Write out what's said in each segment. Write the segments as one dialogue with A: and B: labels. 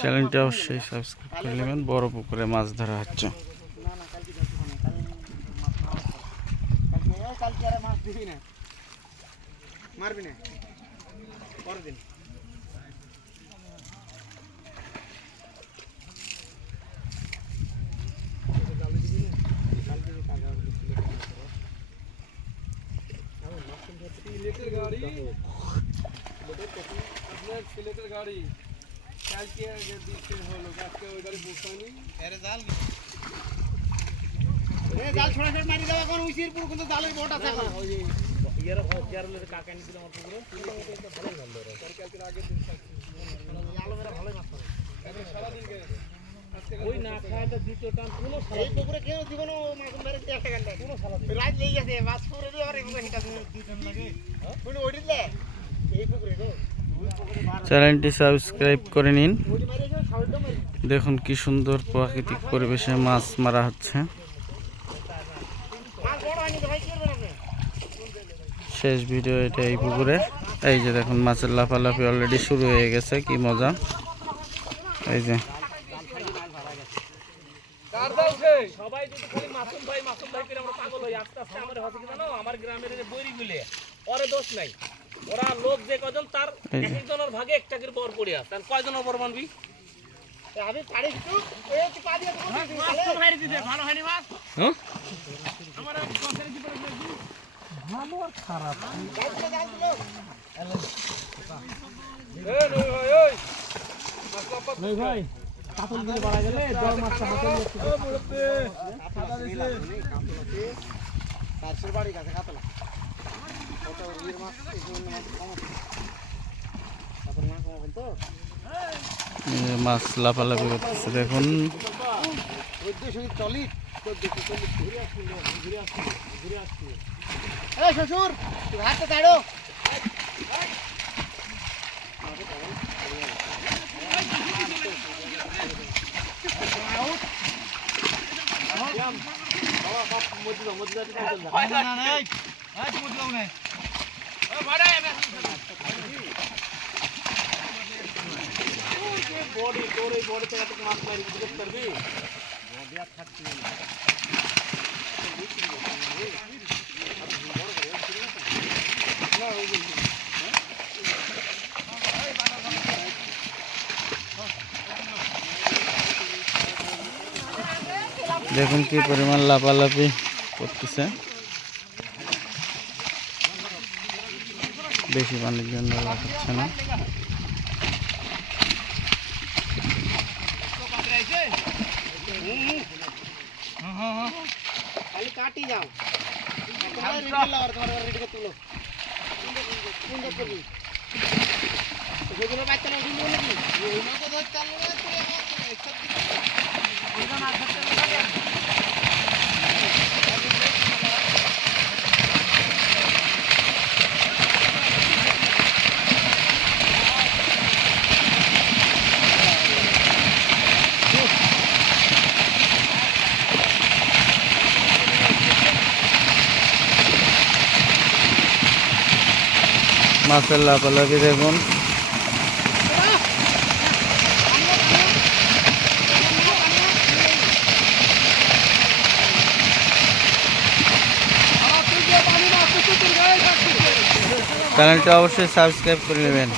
A: চ্যানেলটা অবশ্যই সাবস্ক্রাইব করে নেবেন বড় পুকুরে মাছ ধরা হচ্ছে।
B: মারবি না। পরের দিন।
C: সিলেটের গাড়ি। আপনার সিলেটের গাড়ি। কালকে দিচ্ছে হলো আজকে ওই গাড়ি বুঝানি
B: এ জাল ছড়া ছড়া মারি দেওয়া কোন উইছির পুরো কিন্তু জালের বট আছে এখন। এই পুকুরে কেউ জীবনও মাছ মেরে দিয়ে গেল কোনো সালা রাত লেগে গেছে মাছ পুকুরে দিয়ে আবার হিটা দুজন লাগে কোন ওড়ি দিলে এই পুকুরে গো।
A: চ্যানেলটি সাবস্ক্রাইব করে নিন। দেখুন কি সুন্দর প্রাকৃতিক পরিবেশে মাছ মারা হচ্ছে।
B: মাছ বড় হয়নি তো ভাই কি করবেন আপনি?
A: শেষ ভিডিও এটা এই পুকুরে। এই যে দেখুন মাছের লাফালাফি অলরেডি শুরু হয়ে গেছে কি মজা। এই যে
C: কার দাও সে
D: সবাই যদি খালি মাসুম ভাই মাসুম ভাই করে আমরা পাগল হই আস্তে আস্তে আমাদের হচ্ছে কি জানো আমার গ্রামের যে বইরি গুলে ওরে দোষ নাই ওরা লোক যে কজন তার
A: এই যে।
D: এক একজনের ভাগে একটা করে তার কয়জনের বর মানবি
B: আমি পারি একটু এই একটু পা দিয়ে
D: মাছ দিতে ভালো হয়নি মাছ।
A: হ্যাঁ?
D: আমার কি পড়ে
C: ওই ভাই
D: কাতল গেলে দর মাছটা হাতে
B: বাড়ি কাছে কাতলা কত মাছ মাছ
A: লাফালাফি করতেছে দেখুন
B: চোদ্দশো চল্লিশ চোদ্দশো চল্লিশ ঘুরে আসছি ঘুরে আসছি ঘুরে আসছি এই শ্বশুর তুই হাতটা ছাড়ো
D: বডি তোর এই বডি থেকে মাছ মারি দিতে পারবি
A: দেখুন কি পরিমাণ লাফালাফি করতেছে বেশি পানির জন্য লাফাচ্ছে না
B: খালি কাটি যাও তোমার রেডি করলে আর তোমার রেডি করে তুলো কোন দিক করবি সেগুলো বাচ্চা না এগুলো নাকি এগুলো তো ধর চালু না ওইটা মাছ ধরতে লাগে
A: মাছের লাফালাফি দেখুন চ্যানেলটা অবশ্যই সাবস্ক্রাইব করে নেবেন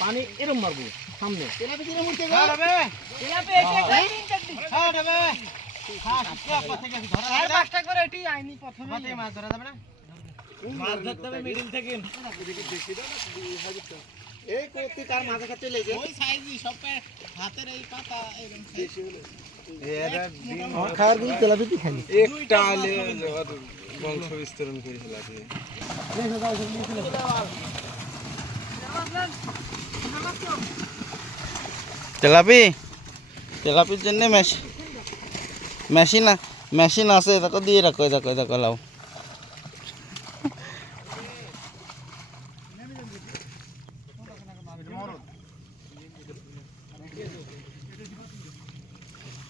D: পানি এরম মারবো সামনে
B: হ্যাঁ হ্যাঁ এই কোতি তার মাথা কাটতে লেগে
E: ওই সাইজই সব হাতের এই পাতা এরকম
B: আমার খাওয়ারগুলো তেলা বিচি
C: একটা আলে বংশ বিস্তরণ করে লাগে
A: তেলাপি? তেলাপির জন্য মেশিন মেশিন মেশিন আছে, তাকে দিয়ে রাখো দেখো দেখো, লাও।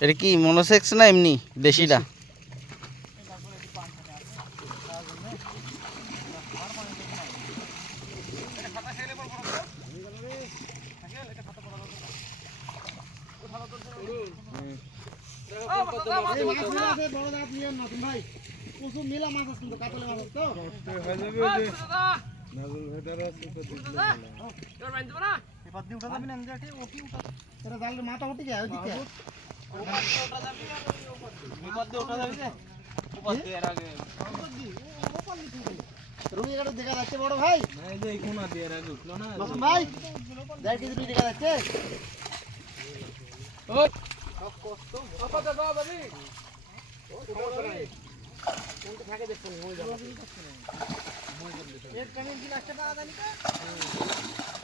A: এটা কি মনোসেক্স না এমনি, দেশিটা
B: এই মাছ মিলা আছে, বড় জাত নিয়ে নতুন ভাই প্রচুর মিলা মাছ আছে কিন্তু কাতলে মাছ আছে তো দিয়ে উঠা যাবি না এমনি ও কি উঠা এটা জালের মাথা উঠে যায় ওইদিকে রুই এখানে দেখা যাচ্ছে বড় ভাই নতুন ভাই দেড় কেজি রুই দেখা যাচ্ছে এর মধ্যে ডুবি রাখছিস করে রুই।
A: পুটিলে
B: না, না, ওরে পকড়ে নিতে যাচ্ছি। ওরে পকড়ে নিয়ে এসে দিলে। দিই না, ওই পরিবার পকড়ে নিয়ে আসি দিই। আমি ওই কথা বলি দাও। আমার বলল যে ফলিয়ে লাইস করে, কোনো কিছু করে না। আচ্ছা, ওর পকড়ে নিয়ে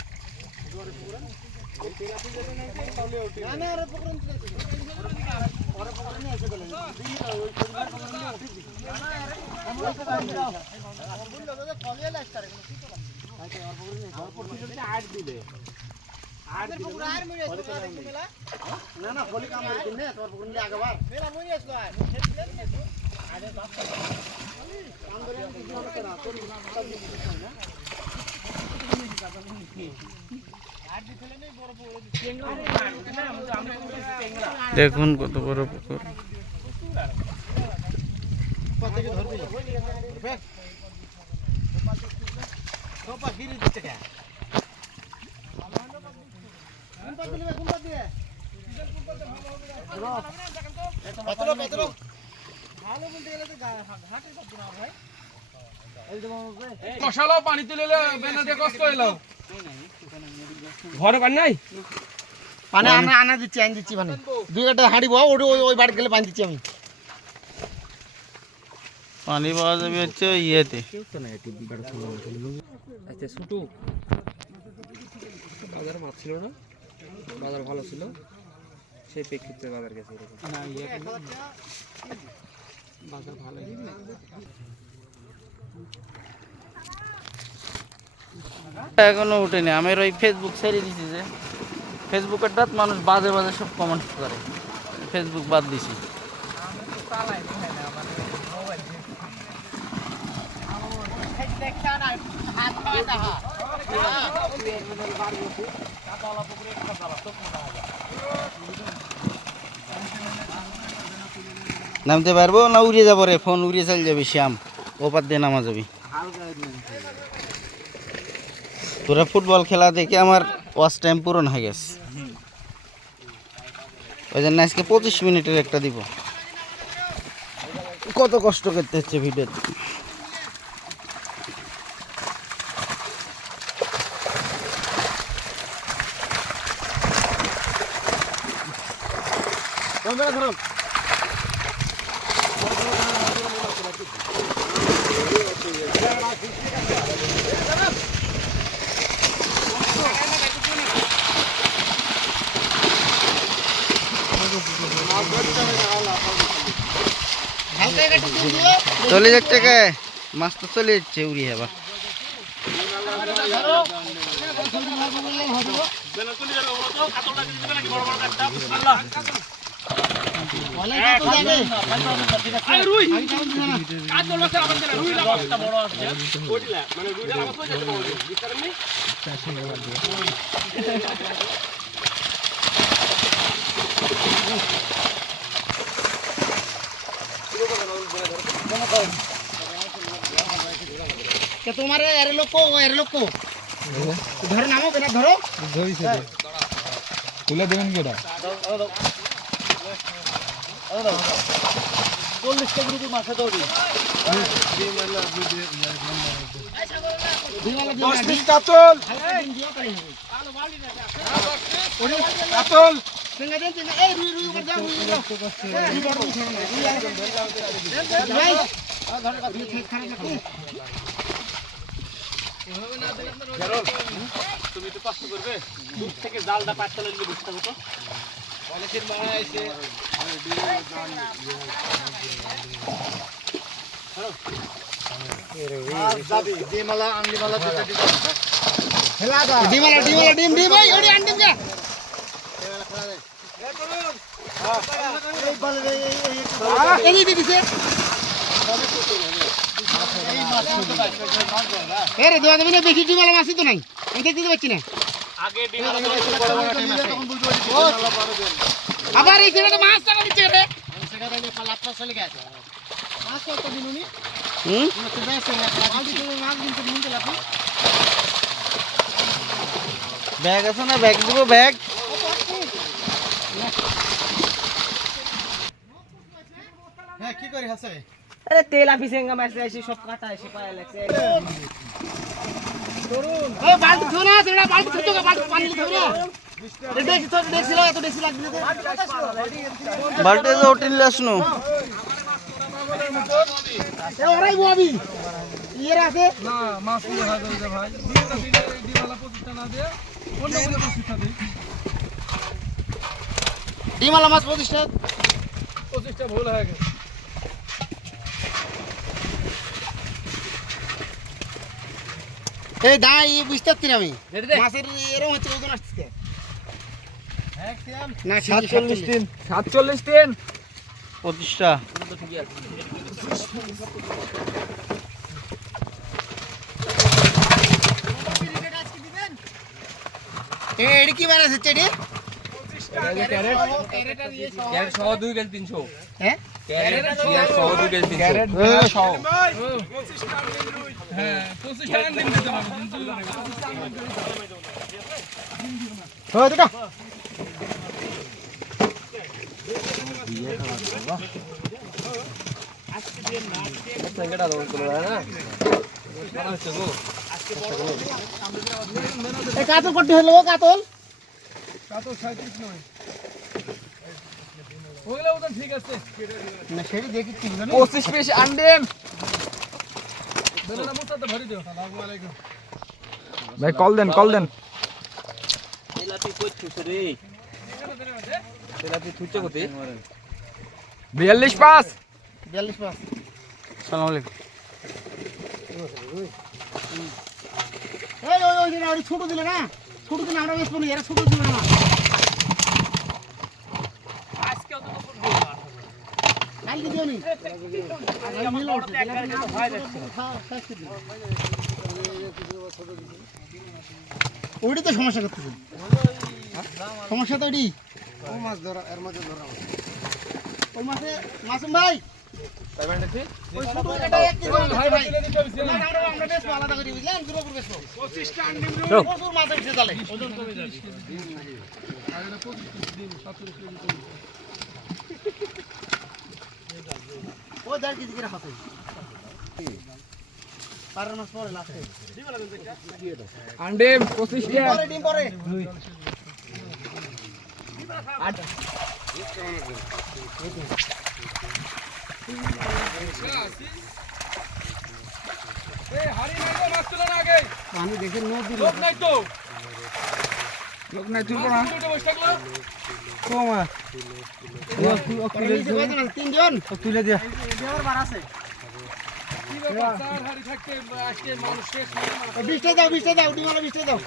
B: না, না, ফলি কাম করে কিনে, তোর পকড়ে নিয়ে আগেবার। মেলা মরে আসলো আর।
A: দেখুন কত বড় পুকুর।
B: ভালো বলতে গেলে তো ঘাটের পাতলো ভাই।
C: মশালা পানি তুলে বেনা দিয়ে কষ্ট হইল। ঘরে পানি নাই?
B: পানি আনা আনা দিচ্ছি আনি দিচ্ছি পানি। দুই একটা হাঁড়ি বাও ওই বাড়ি গেলে পানি দিচ্ছি আমি।
A: পানি পাওয়া যাবে হচ্ছে ইয়েতে।
C: আচ্ছা ছোটু বাজার মাছ ছিল না? বাজার ভালো ছিল? সেই প্রেক্ষিতে বাজার গেছে এরকম। বাজার ভালো
A: এখনও উঠেনি। আমার ওই ফেসবুক ছেড়ে দিছি যে ফেসবুকের ডাত মানুষ বাজে বাজে সব কমেন্ট করে। ফেসবুক বাদ দিছি। নামতে পারব না উড়িয়ে যাব রে? ফোন উড়িয়ে চলে যাবি শ্যাম ওপার দিয়ে নামা যাবি। তোরা ফুটবল খেলা দেখে আমার ওয়াচ টাইম পূরণ হয়ে গেছে। ওই জন্য আজকে পঁচিশ মিনিটের একটা দিব। কত কষ্ট করতে হচ্ছে ভিডিওতে
B: ধরো হালকা একটু দুধ দিও
A: চলে যাচ্ছে কে মাছ তো চলে যাচ্ছে উড়ি আবার।
B: অনেক কাতল যাবে
D: আয় রুই কাতল মাছের আবার দেনা রুইটা মাছটা বড় আছে ওইটা মানে রুইটা আবার কই যেতে বড় বুঝতে পারেননি
B: কে তোমার এর লোক এর লোক ধরো নামো কেনা ধরো
C: তুলে দেবেন কেটা
B: চল্লিশ কেজি রুপি মাছে দৌড়ি
C: কাতল। কাতল
B: এই রুই রুই করে যাও রুই যাও রুই ছাড়ো
D: তুমি একটু কষ্ট করবে দূর থেকে জালটা পাঁচ চালে নিয়ে বুঝতে হতো
B: ডিমালা আন্ডিমালা দুটো দিবা খেলা দা ডিমালা ডিমালা ডিম ডিম ভাই ওড়ি আন্ডিম যা এই বল এই এই এই এই দিছে এ রে দেওয়া দেবে না বেশি ডিমালা মাছই তো নাই। আমি দেখতে পাচ্ছি না। আবার এই ছেলেটা মাছ টাকা দিচ্ছে রে।
A: হুম? ব্যাগ আছে না? ব্যাগ দিব ব্যাগ।
B: হ্যাঁ কি করি হাসে
E: আরে তেল আফি সেঙ্গা মাছ এসে সব কাটা এসে পায়া লাগছে।
B: ও বালতি ধো না সেটা বালতি বালতি পানি ধো না দেখছি তো দেখছিল এত দেখছি লাগবে না
A: বাল্টি যে হোটেল আসনু।
B: এ ওরাই ববি ইয়ের আছে?
C: না মাছ ভাই না দিয়ে অন্য কোনো দিই।
B: ডিমালা মাছ
C: ভুল হয়ে গেছে।
B: এই দাই বুঝতে পারছি না আমি। মাছের এরকম হচ্ছে ওজন আসছে না সাতচল্লিশ দিন
C: সাতচল্লিশ। দিন
A: পঁচিশটা।
B: কি বানাছে চেডি
C: ক্যারেট সহ দুই কেজি তিনশো।
B: হ্যাঁ?
C: হ্যাঁ।
B: হয় এই কাতল করতে হলো কাতল।
C: কাতল সাঁত্রিশ নয়। ওগুলো ওজন ঠিক আছে
B: না সেটি দেখি কি জানি
C: পঁচিশ পিস আনবেন ভরি দিও ভাই কল দেন কল দেন
D: তেলাপি কই রে
C: তেলাপি থুচ্ছে কোথায় বিয়াল্লিশ পাস
B: বিয়াল্লিশ পাঁচ
A: সালাম আলাইকুম
B: এই ওই ওই ওই ছোট দিলে না ছোট দিলে আমরা বেশ বলি এরা ছোট দিলে না
D: আজকে অত
B: কালকে দিও নি আজকে মিলে উঠছে ওইটি তো সমস্যা করতেছে। সমস্যা তো ও মাছ ধরা এর মাঝে ধরা ওই মাছে মাসুম ভাই ও দেড় কেজি করে হাতে। পারের মাছ পরে লাস্টে।
C: আন্ডে পঁচিশ
B: পরে ডিম পরে। পানি দেখে
C: লোক নাই তো। লোক নাই তুলবো না
B: তিনজন
A: তুলে দিয়া
B: বিশটা দাও বিশটা দাও ডিমালা বিশটা দাও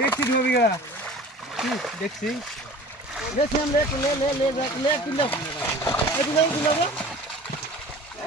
C: দেখছি তুমি দেখছি
B: দেখছি আমরা একটু লে লে লে লে লে কিলো একটু লে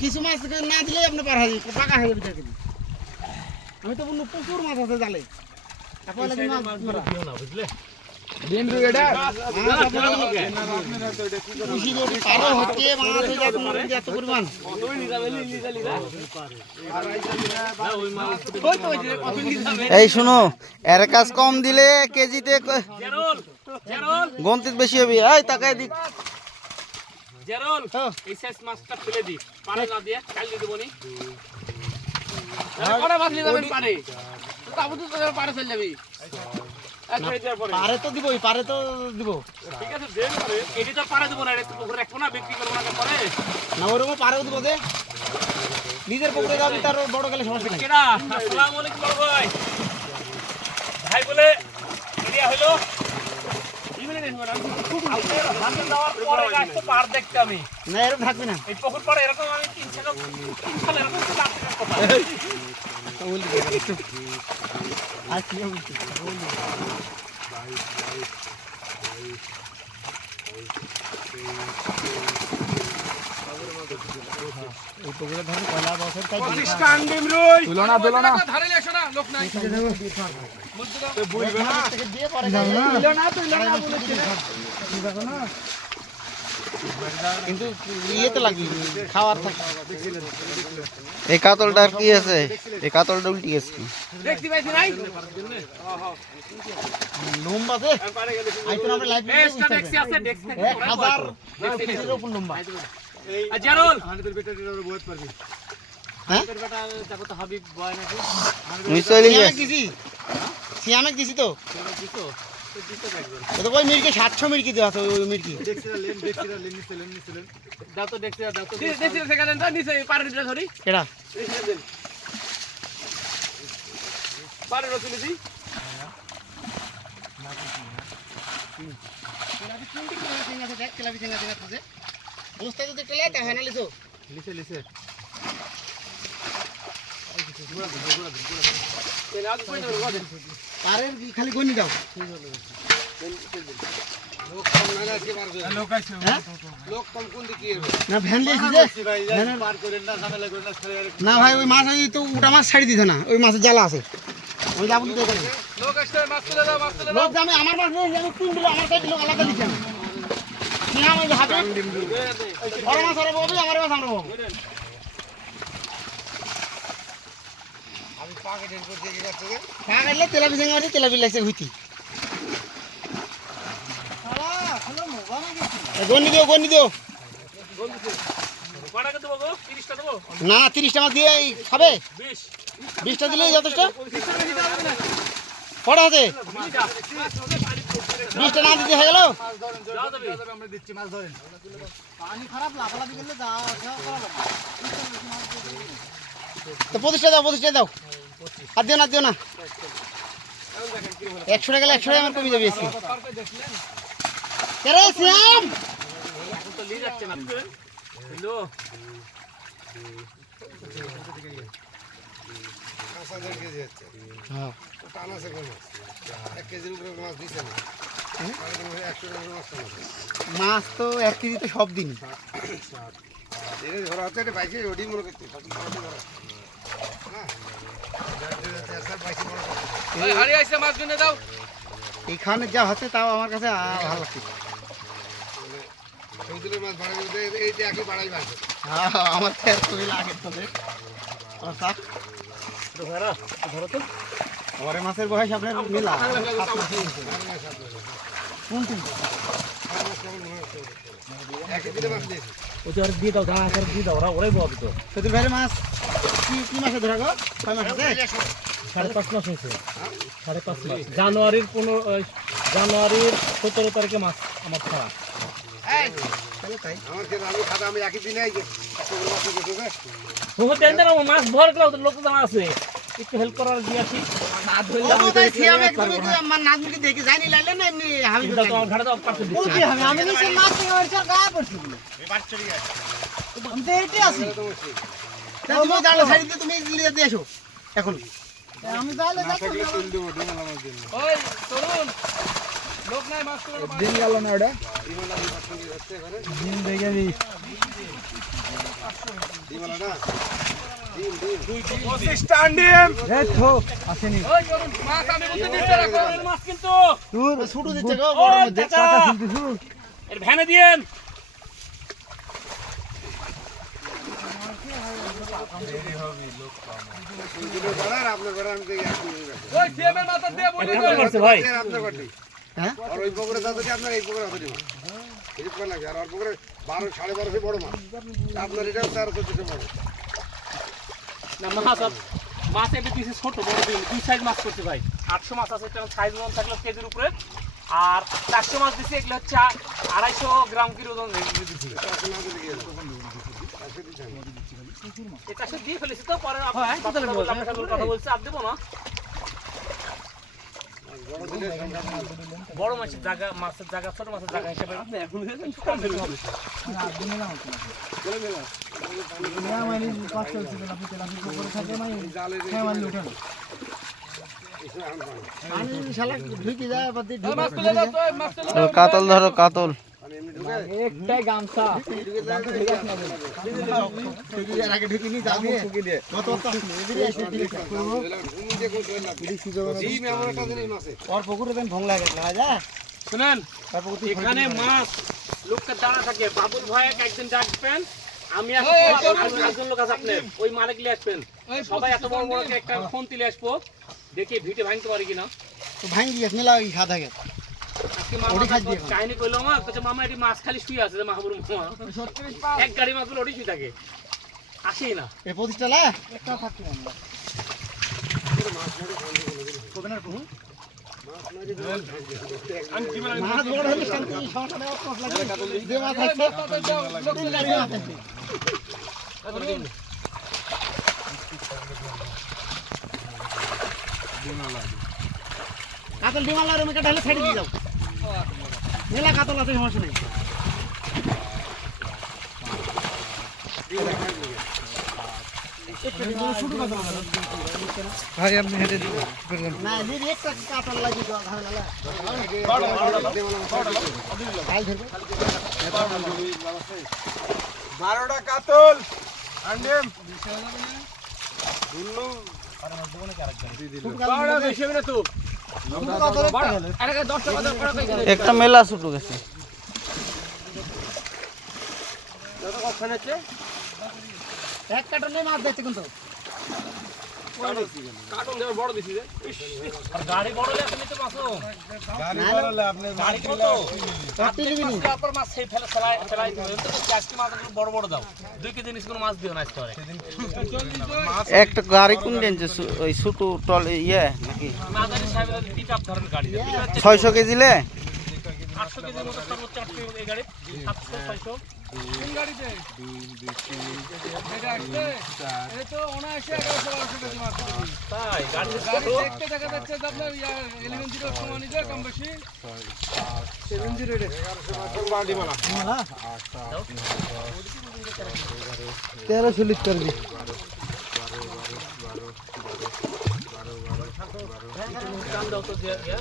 B: কিছু মাছ না দিলে আপনি পার হয়ে যাবে পাকা হয়ে যাবে আমি তো বলল প্রচুর মাছ আছে জালে। হয়ে
A: এই শুনো এর কাজ কম দিলে কেজিতে ক-
D: জেরুল জেরুল।
A: গন্তিত বেশি হবে। এই তাকায় দিক।
D: জেরুল এই শেষ মাছটা ফেলে দি। পারে না দিয়ে কাল দিয়ে দেবো নি। কটা মাছ নিয়ে যাবেন পারে? তাবু তো তোদের পারে চলে যাবি। পারে।
B: তো দিবই পারে তো দিব।
D: ঠিক আছে দেন পারে। এটি তো পারে দেবো না এটা তো পুকুরে রাখব না বিক্রি করব না পরে।
B: না ওরকম পারেও দিব দে নিজের পুকুরে যাবি তার বড় গেলে সমস্যা নেই।
D: কেডা? আসসালামু আলাইকুম বড় ভাই। ভাই বলে এরিয়া হলো
B: না এরকম থাকবে না।
D: এই পুকুর পাড়ে এরকম আমি তিন সাল তিন সাল এরকম
B: কি? এই পুকুরে দিয়ে পরে কিন্তু ইয়েতে লাগবে খাওয়ার থাকে।
A: এই কাতলটার কি আছে? এই কাতলটা উল্টি গেছে।
D: দেখতে পাইছি নাই?
B: লম্বা দে আইতো আমরা লাইভ
D: দেখছি আছে দেখছি।
B: এক হাজার কেজির উপর লম্বা।
D: জারুল!
B: হ্যাঁ?
A: চলে গেছি
B: দিছি। তো। তো ওই মির্কি সাতশো মির্কি দেওয়া আছে ওই মির্কি
D: দাও তো দেখছি দাও তো দেখছি সেখানে তো নিচে পারে দিতে ধরি
B: কেডা?
D: পারে রতুলি দি
B: বুঝতে তো লাই তাহলে লিসো
D: এনে আজ কই দেবো গদে
B: পারের খালি গনি দাও। হ্যাঁ? না না ভাই ওই মাছ ওই তো ওটা মাছ ছাড়ি দিতে না ওই মাছের জ্বালা আছে। ওই যাব আমার মাছ নিয়ে আমি তিন দিলো আমার কাছে লোক আলাদা দিচ্ছে না তেলাপি মারি তেলাপি লাগছে হইতি। গন্ডি দিও গন্ডি দিও।
D: কটাকে দেবো গো? তিরিশটা দেবো?
B: না তিরিশটা মাছ দিয়ে খাবে?
D: বিশ।
B: বিশটা দিলেই যথেষ্ট? কটা হাতে বিশটা না দিতে হয়ে গেল? তো পঁচিশটা দাও পঁচিশটা দাও। আর দিও না দিও না। একশো টাকা গেলে একশো টাকা আমার কমে যাবে শ্যাম
D: এখন তো লিয়ে যাচ্ছে না হ্যালো
B: মাছ তো এক কেজিতে সব দিন।
D: হারি আইছে মাছ গুনে দাও।
B: এইখানে যা হচ্ছে তাও আমার কাছে ভালো লাগছে। হ্যাঁ, আমার তো লাগে তোদের। অর্থাৎ পরে মাছের বয়স আপনার মেলা। কোনটি?
D: ওটা আর দিয়ে দাও দাঁড়া আর দিয়ে দাও ওরা ওরাই বলবে তো।
B: সেতুল ভাইয়ের মাছ? কি কি মাসে ধরা গো? ছয় মাস আছে?
D: সাড়ে পাঁচ মাস হয়েছে। সাড়ে পাঁচ মাস জানুয়ারির পনেরো জানুয়ারির সতেরো তারিখে মাছ আমার ছাড়া। মাছ ভর গেল লোক জানা আছে। একটু হেল্প করার দিয়ে আসি না ধরলে
B: ও তাই সিয়ামে তুমি তো আমার নাজমুলকে দেখে যাইনি লাইলে না এমনি আমি
D: দাও তোমার ঘাড়ে দাও পাশে দিচ্ছি
B: আমি আমি নিচে মাছ থেকে ওরচার গায়ে পড়ছি বলে। আমি তো এটি আছি তুমি জালে ছাড়ি দিয়ে তুমি লিয়ে দিয়ে এসো এখন। আমি জালে যাচ্ছি
D: ওই তরুণ।
B: দিন গেল না ওটা? দিন দেখে দি
D: ভ্যানে দিয়েন। এটা ভাই।
B: হ্যাঁ?
F: আর ওই পুকুরে তাদেরকে আপনার এই পুকুরে হাতে দিব। ঠিক করে লাগে আর ওর পুকুরে বারো সাড়ে বারোশো বড় মাছ। আপনার এটা তেরো চোদ্দশো বড়।
D: না মাছ মাছ এবার দিয়েছে ছোট বড় দিন দুই সাইজ মাছ করছে ভাই। আটশো মাছ আছে তেমন সাইজ মন থাকল কেজির উপরে। আর চারশো মাছ দিচ্ছে এগুলো হচ্ছে আড়াইশো গ্রাম কিলো ওজন দিচ্ছি এটা দিয়ে ফেলেছি তো পরে কথা বলছে আর দেবো না। বড় মাছের জায়গা মাছের জায়গা ছোট মাছের জায়গা হিসেবে এখন কম ফেলতে হবে।
A: কাতল ধরো কাতল।
E: একটাই গামছা।
B: আগে কত ওর পুকুরে দেন ভং লাগে না
D: শুনেন এখানে মাছ লোকটা দাঁড়া থাকে। বাবুল ভাই একদিন ডাকবেন আমি একজন লোক আছে আপনার। ওই মালিক নিয়ে আসবেন। সবাই এত বড় বড় একটা ফোন তুলে আসব দেখি ভিটে ভাঙতে পারি কিনা।
B: তো ভাঙ দিয়ে মেলা ওই খা থাকে।
D: কাহিনী কইলো আমার কাছে মামা এটি মাছ খালি শুয়ে আছে যে মাহবুর মামা। এক গাড়ি মাছ ওটি শুয়ে থাকে। আসেই না।
B: এ লা? একটা থাকতে আমরা কাতল ডিমাল ঢালে ছেড়ে দিয়ে। যাও মেলা কাতল আছে সমস্যা নেই। ভাই আপনি হেঁটে
F: বারোটা কাতল আন্ডেম
B: একটা
A: মেলা ছুটু গেছে
B: এক কাটনে মাছ দিচ্ছে কিন্তু।
D: একটু
A: গাড়ি কোন ওই টল ইয়ে নাকি? কেজি লে?
D: আটশো কেজির মতো সর্বোচ্চ আটশো এই গাড়ি সাতশো ছয়শো তাই গাড়ি ছোট।
B: তেরো চল্লিশ করবি
D: দাম দাও তো দিয়ে ইয়া।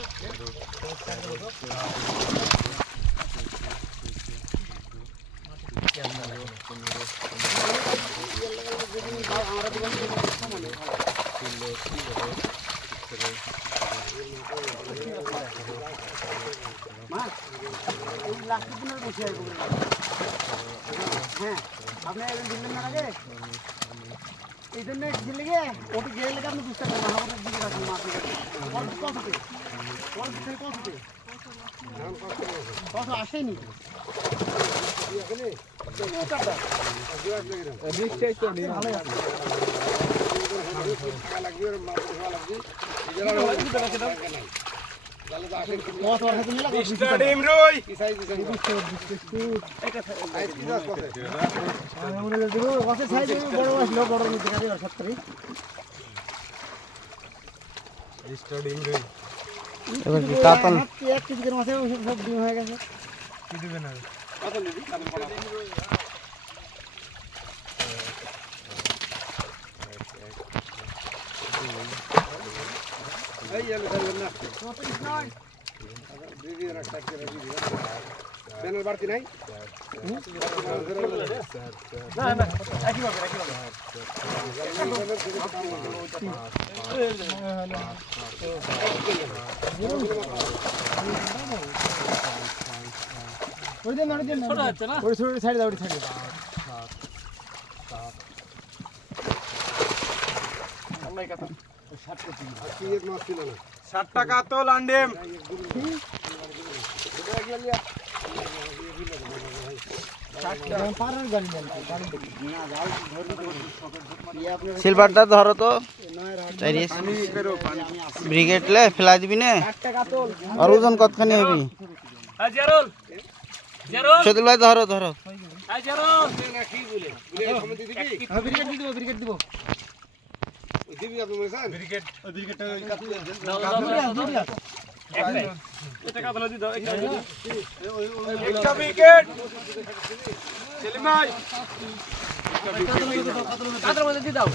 B: এই লাস্টের দিনের বেশি হয় পুকুরে। হ্যাঁ আপনি দিলেন না আগে এই জন্য দিলে গিয়ে ওটি গেলে আপনি বুঝতে পারবেন আমাদের দিকে রাখুন মাছ কত কততে কততে কত আসেনি। কত
A: এবার কি কাতল?
B: এক কেজি করে মাছে সব ডিম হয়ে গেছে।
F: আর? ব্যানার বাড়তি নাই
D: না না একই ভাবে একই ভাবে
B: ওই দিন ওই দিন
D: ছোট হচ্ছে না
B: ওই ছোট সাইড দাও ওই সাইড
F: কি এক মাছ ছিল না
B: ষাট টাকা তো লান্ডেম
A: সিলভারটা ধরো তো ব্রিগেড লে ফেলা দিবি না আর ওজন কতখানি হবি
D: হ্যাঁ জেরুল জেরুল
A: সতুল ভাই ধরো ধরো
D: হ্যাঁ জেরুল
B: ব্রিগেড দিব ব্রিগেড দিব
F: দিবি আপনি
D: দাও দাও দাও। একটাই এটা কাতলা দি দাও একটা দাও
B: একটা উইকেট সেলিম ভাই
D: কাতলার মধ্যে দি দাও।